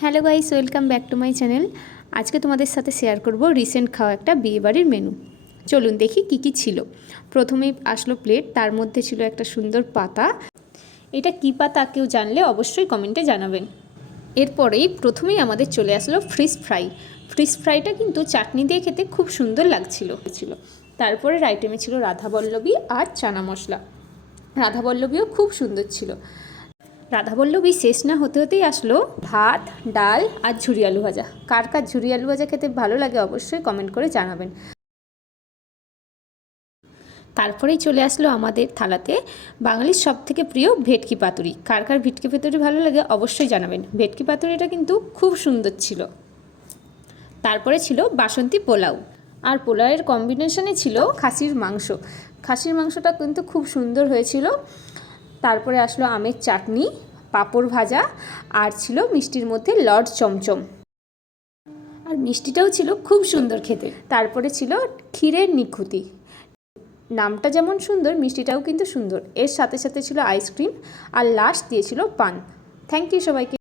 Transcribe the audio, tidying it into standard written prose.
Hello guys, welcome back to my channel. আজকে তোমাদের সাথে শেয়ার করব রিসেন্ট খাওয়া একটা বিয়েবাড়ির মেনু। চলুন দেখি কি কি ছিল। প্রথমেই আসলো প্লেট, তার মধ্যে ছিল একটা সুন্দর পাতা। এটা কি পাতা কেউ জানলে অবশ্যই কমেন্টে জানাবেন। এরপরেই প্রথমেই আমাদের চলে আসলো ফিশ ফ্রাই। ফিশ ফ্রাইটা কিন্তু চাটনি দিয়ে খেতে খুব সুন্দর লাগছিল। তারপরের আইটেমে ছিল রাধাবল্লভী আর চানা মশলা। রাধাবল্লভীও খুব সুন্দর ছিল। রাধাবল্লভী শেষ না হতে হতেই আসলো ভাত, ডাল আর ঝুরি আলু ভাজা। কার কার ঝুরি আলু ভাজা খেতে ভালো লাগে অবশ্যই কমেন্ট করে জানাবেন। তারপরেই চলে আসলো আমাদের থালাতে বাঙালির সবথেকে প্রিয় ভেটকি পাতুরি। কার কার ভেটকি পাতুরি ভালো লাগে অবশ্যই জানাবেন। ভেটকি পাতুরিটা কিন্তু খুব সুন্দর ছিল। তারপরে ছিল বাসন্তী পোলাও, আর পোলাওয়ের কম্বিনেশনে ছিল খাসির মাংস। খাসির মাংসটা কিন্তু খুব সুন্দর হয়েছিল। তারপরে আসলো আমের চাটনি, পাঁপড় ভাজা, আর ছিল মিষ্টির মধ্যে লর্ড চমচম। আর মিষ্টিটাও ছিল খুব সুন্দর খেতে। তারপরে ছিল ক্ষীরের নিখুঁতি। নামটা যেমন সুন্দর, মিষ্টিটাও কিন্তু সুন্দর। এর সাথে সাথে ছিল আইসক্রিম, আর লাস্ট দিয়েছিল পান। থ্যাংক ইউ সবাইকে।